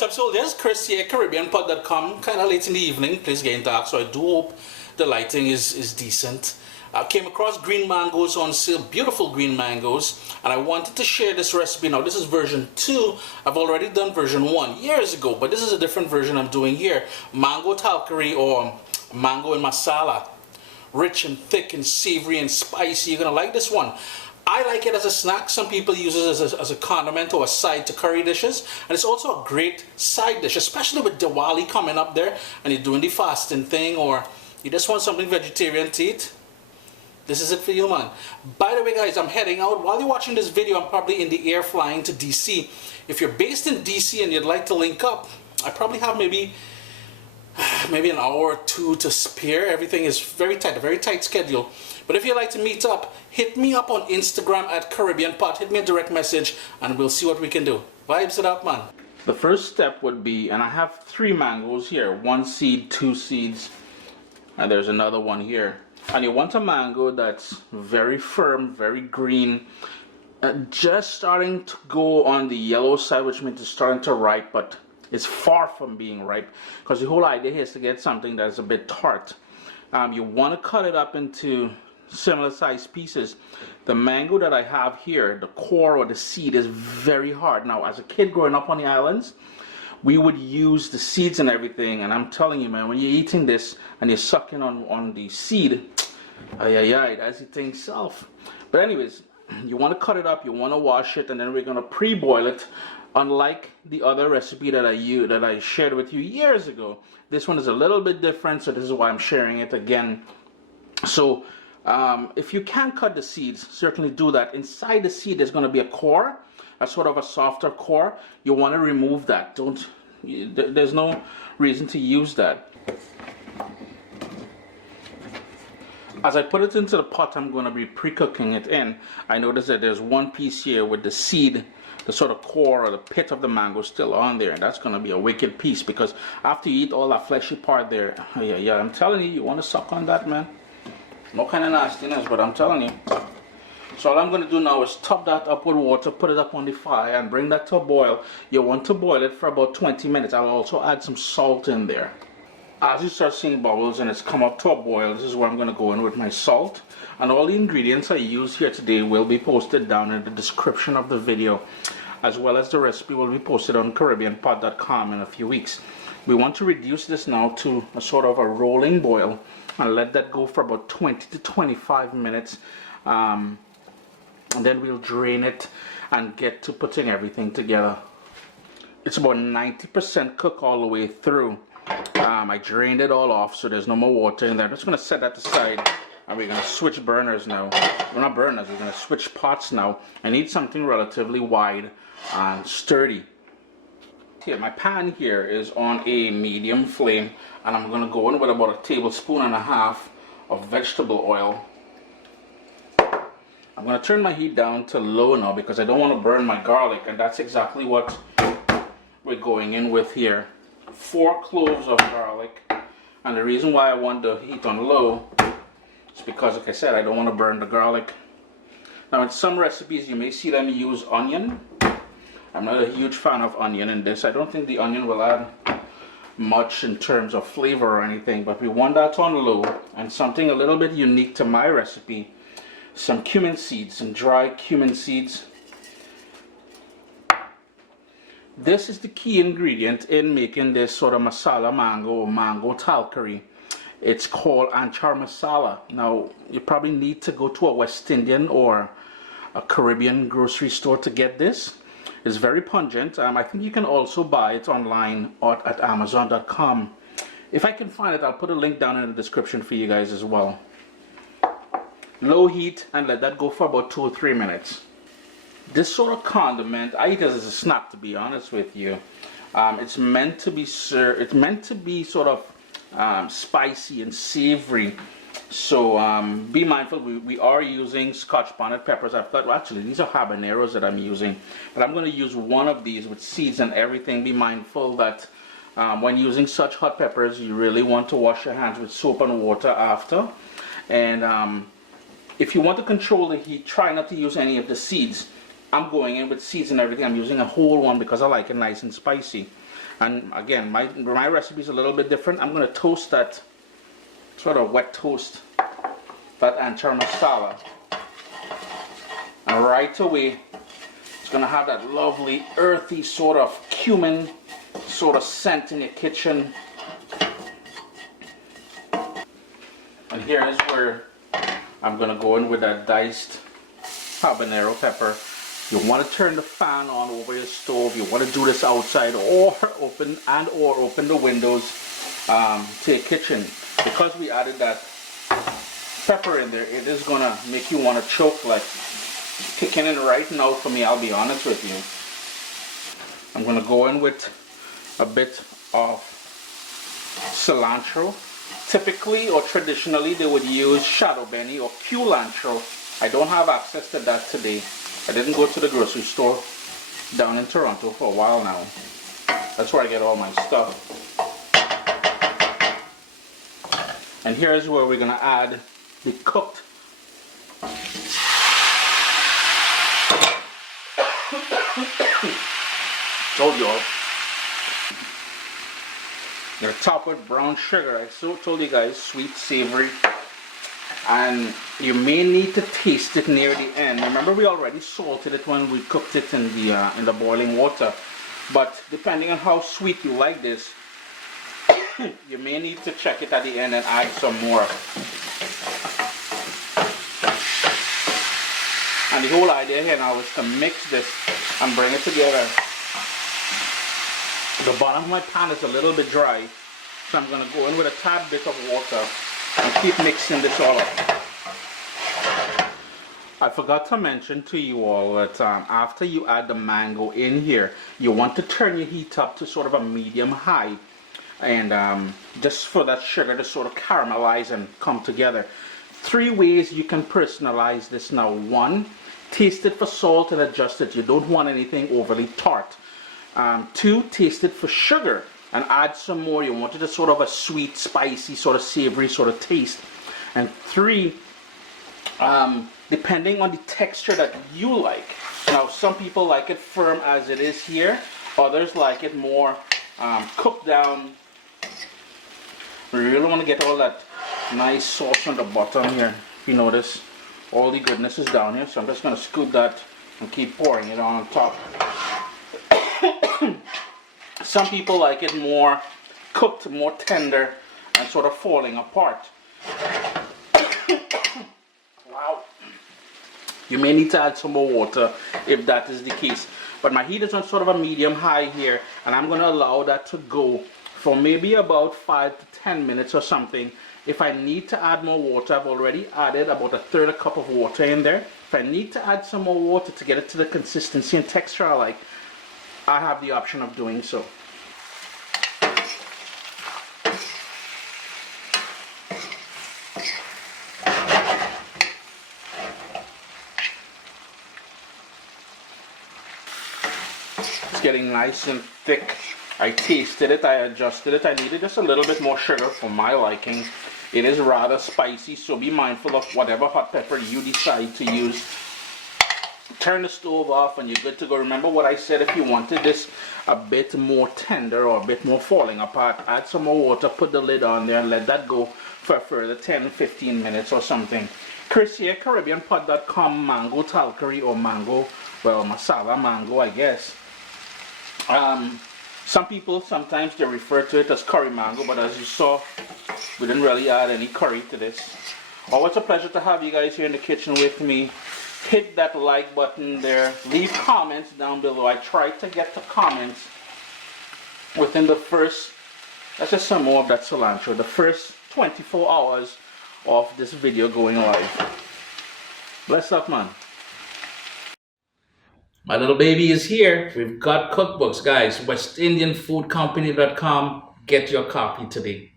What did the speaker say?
What's up, soldiers? Chris here, CaribbeanPod.com. Kind of late in the evening, place getting dark, so I do hope the lighting is decent. I came across green mangoes on sale, beautiful green mangoes, and I wanted to share this recipe. Now, this is version 2. I've already done version 1 years ago, but this is a different version I'm doing here. Mango Talkari or mango and masala. Rich and thick and savory and spicy. You're going to like this one. I like it as a snack. Some people use it as a condiment or a side to curry dishes. And it's also a great side dish, especially with Diwali coming up there and you're doing the fasting thing or you just want something vegetarian to eat. This is it for you, man. By the way, guys, I'm heading out. While you're watching this video, I'm probably in the air flying to DC. If you're based in DC and you'd like to link up, I probably have maybe an hour or two to spare. Everything is very tight, a very tight schedule. But if you'd like to meet up, hit me up on Instagram at CaribbeanPod. Hit me a direct message and we'll see what we can do. Vibes it up, man. The first step would be, and I have 3 mangoes here. 1 seed, 2 seeds, and there's another one here. And you want a mango that's very firm, very green, just starting to go on the yellow side, which means it's starting to ripe, but it's far from being ripe, because the whole idea here is to get something that's a bit tart. You want to cut it up into similar sized pieces. The mango that I have here, the core or the seed, is very hard. Now, as a kid growing up on the islands, we would use the seeds and everything, and I'm telling you, man, when you're eating this and you're sucking on the seed, that's the thing itself. But anyways, you want to cut it up, you want to wash it, and then we're going to pre-boil it. Unlike the other recipe that I shared with you years ago, this one is a little bit different, so this is why I'm sharing it again. So if you can cut the seeds, certainly do that. Inside the seed there's going to be a core, a sort of a softer core. You want to remove that. There's no reason to use that. As I put it into the pot I'm going to be pre-cooking it in, I notice that there's one piece here with the seed, the sort of core or the pit of the mango still on there, and that's going to be a wicked piece, because after you eat all that fleshy part there, I'm telling you, you want to suck on that, man. No kind of nastiness, but I'm telling you. So all I'm going to do now is top that up with water, put it up on the fire, and bring that to a boil. You want to boil it for about 20 minutes. I'll also add some salt in there. As you start seeing bubbles and it's come up to a boil, this is where I'm going to go in with my salt. And all the ingredients I use here today will be posted down in the description of the video, as well as the recipe will be posted on CaribbeanPod.com in a few weeks. We want to reduce this now to a sort of a rolling boil and let that go for about 20 to 25 minutes. And then we'll drain it and get to putting everything together. It's about 90% cooked all the way through. I drained it all off, so there's no more water in there. I'm just going to set that aside, and we're going to switch burners now. Well, not burners, we're going to switch pots now. I need something relatively wide and sturdy. Here, my pan here is on a medium flame, and I'm going to go in with about 1.5 tablespoons of vegetable oil. I'm going to turn my heat down to low now because I don't want to burn my garlic, and that's exactly what we're going in with here. 4 cloves of garlic, and the reason why I want the heat on low is because, like I said, I don't want to burn the garlic. Now, in some recipes you may see them use onion. I'm not a huge fan of onion in this. I don't think the onion will add much in terms of flavor or anything, but we want that on low. And something a little bit unique to my recipe, some cumin seeds, some dry cumin seeds. This is the key ingredient in making this sort of masala mango or mango talkari. It's called Amchar Massala. Now, you probably need to go to a West Indian or a Caribbean grocery store to get this. It's very pungent. I think you can also buy it online at Amazon.com. If I can find it, I'll put a link down in the description for you guys as well. Low heat, and let that go for about 2 or 3 minutes. This sort of condiment, I eat it as a snack, to be honest with you. It's meant to be served. It's meant to be sort of spicy and savory. So be mindful. We are using scotch bonnet peppers. I thought, well, actually, these are habaneros that I'm using, but I'm going to use one of these with seeds and everything. Be mindful that when using such hot peppers, you really want to wash your hands with soap and water after. And if you want to control the heat, try not to use any of the seeds. I'm going in with seeds and everything. I'm using a whole one because I like it nice and spicy. And again, my recipe is a little bit different. I'm going to toast that, sort of wet toast, that Amchar Massala. And right away, it's going to have that lovely earthy sort of cumin sort of scent in your kitchen. And here is where I'm going to go in with that diced habanero pepper. You want to turn the fan on over your stove. You want to do this outside or open the windows to your kitchen. Because we added that pepper in there, it is going to make you want to choke, like kicking in right now for me, I'll be honest with you. I'm going to go in with a bit of cilantro. Typically or traditionally they would use shadow benny or culantro. I don't have access to that today. I didn't go to the grocery store down in Toronto for a while now. That's where I get all my stuff. And here's where we're going to add the cooked told you all. They're topped with brown sugar. I told you guys, sweet, savory. And you may need to taste it near the end. Remember, we already salted it when we cooked it in the boiling water. But depending on how sweet you like this, you may need to check it at the end and add some more. And the whole idea here now is to mix this and bring it together. The bottom of my pan is a little bit dry, so I'm going to go in with a tad bit of water and keep mixing this all up. I forgot to mention to you all that after you add the mango in here, you want to turn your heat up to sort of a medium high, and just for that sugar to sort of caramelize and come together. 3 ways you can personalize this now. 1, taste it for salt and adjust it. You don't want anything overly tart. 2, taste it for sugar and add some more. You want it a sort of a sweet, spicy, sort of savory sort of taste. And 3, depending on the texture that you like. Now, some people like it firm as it is here. Others like it more cooked down. We really want to get all that nice sauce on the bottom here. If you notice, all the goodness is down here. So I'm just going to scoop that and keep pouring it on top. Some people like it more cooked, more tender, and sort of falling apart. Wow. You may need to add some more water if that is the case. But my heat is on sort of a medium high here, and I'm going to allow that to go for maybe about 5 to 10 minutes or something. If I need to add more water, I've already added about 1/3 cup of water in there. If I need to add some more water to get it to the consistency and texture I like, I have the option of doing so. It's getting nice and thick. I tasted it, I adjusted it. I needed just a little bit more sugar for my liking. It is rather spicy, so be mindful of whatever hot pepper you decide to use. Turn the stove off and you're good to go. Remember what I said, if you wanted this a bit more tender or a bit more falling apart, add some more water, put the lid on there and let that go for a further 10-15 minutes or something. Chris here, CaribbeanPot.com, mango Talkari or mango, well, masala mango, I guess. Some people, sometimes they refer to it as curry mango, but as you saw, we didn't really add any curry to this. Always a pleasure to have you guys here in the kitchen with me. Hit that like button there. Leave comments down below. I try to get the comments within the first, that's just some more of that cilantro, the first 24 hours of this video going live. Bless up, man. My little baby is here. We've got cookbooks, guys. WestIndianFoodCompany.com. Get your copy today.